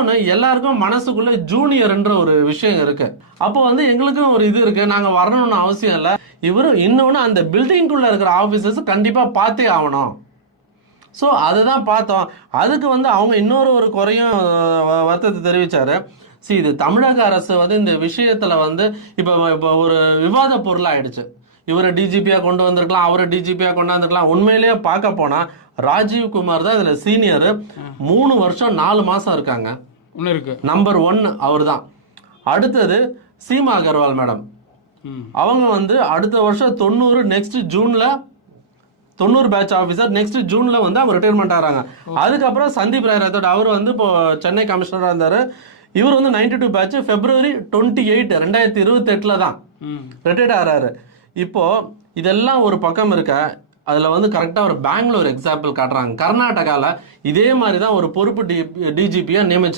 இன்னொன்னு எல்லாருக்கும் மனசுக்குள்ள ஜூனியர்ன்ற ஒரு விஷயம் இருக்கு. அப்போ வந்து எங்களுக்கும் ஒரு இது இருக்கு, நாங்க வரணும்னு அவசியம் இல்லை. இவரு இன்னொன்னு அந்த பில்டிங்குள்ள இருக்கிற ஆபீசர்ஸ் கண்டிப்பா பார்த்தே ஆகணும். ஸோ அதுதான் பார்த்தோம். அதுக்கு வந்து அவங்க இன்னொரு ஒரு குறையும் வருத்தத்தை தெரிவிச்சாரு. இது தமிழக அரசு வந்து இந்த விஷயத்துல வந்து இப்போ ஒரு விவாத பொருளாயிடுச்சு. இவரை டிஜிபியா கொண்டு வந்திருக்கலாம், அவரை டிஜிபியா கொண்டு வந்திருக்கலாம். உண்மையிலேயே பார்க்க போனா ராஜீவ் குமார் தான் இதுல சீனியர். 3 வருஷம் 4 மாசம் இருக்காங்க. நம்பர் 1 அவர் தான். அடுத்தது சீமா அகர்வால் மேடம், அவங்க வந்து அடுத்த வருஷம் 90 நெக்ஸ்ட் ஜூன்ல 90 பேட்ச் ஆஃபீஸர் நெக்ஸ்ட் ஜூன்ல வந்து அவங்க ரிட்டையர்மெண்ட் ஆகிறாங்க. அதுக்கப்புறம் சந்தீப் ராய் ரத்தோட அவர் வந்து இப்போ சென்னை கமிஷனராக இருந்தாரு. இவர் வந்து 92 பேட்ச் February 28 2028 தான் ரிட்டையர்ட் ஆகிறாரு. இப்போ இதெல்லாம் ஒரு பக்கம் இருக்க, அதுல வந்து கரெக்டா ஒரு பெங்களூர் எக்ஸாம்பிள் காட்டுறாங்க. கர்நாடகால இதே மாதிரி தான் ஒரு பொறுப்பு டிஜிபியா நியமிச்சிருக்காங்க.